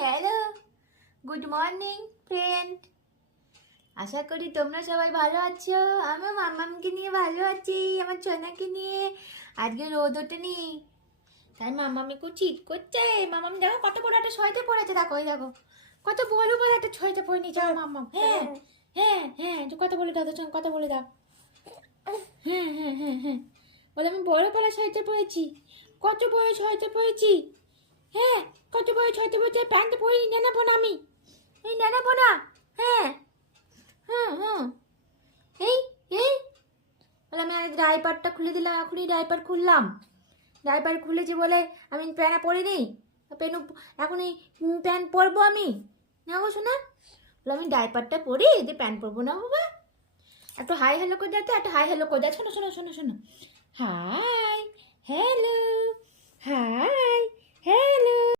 Hello, good morning friend. আশা করি তোমরা সবাই ভালো আছো। আমিও মাম্মামকে নিয়ে ভালো আছি, আমার সোনাকে নিয়ে। আজকে রোদ ওঠেনি, তাই মাম্মামি খুব চিৎ করছে। মাম্মাম দেখো কত বড় একটা সোয়েটার পরেছে, দেখো এই দেখো কত বড় বড় একটা সোয়েটার পরে নিয়েছে আমার মাম্মাম। হ্যাঁ হ্যাঁ হ্যাঁ, কথা বলে দাও, তোর সঙ্গে কথা বলে দাও। হ্যাঁ হ্যাঁ হ্যাঁ হ্যাঁ, বলে আমি বড় বড় সোয়েটার পরেছি। কত বড় সোয়েটার পরেছি, হ্যাঁ কত বড় সোয়েটার পরেছি। প্যান্ট পরে নেবো না আমি, এই নেবো না। হ্যাঁ হ্যাঁ হ্যাঁ, এই এই বলে আমি আজ ডাইপারটা খুলে দিলাম, এখনই ডাইপার খুললাম। ডাইপার খুলেছি বলে আমি প্যান্ট পরিনি, পেনু এখন এই প্যান্ট পরবো আমি না গো শোনা। বলে আমি ডাইপারটা পরি, যে প্যান্ট পরবো না বাবা। একটু হাই হ্যালো করে যাচ্ছে, একটু হাই হ্যালো করে যাচ্ছে। শোনো শোনো শোনো শোনো, হাই হ্যালো, হাই হ্যালো।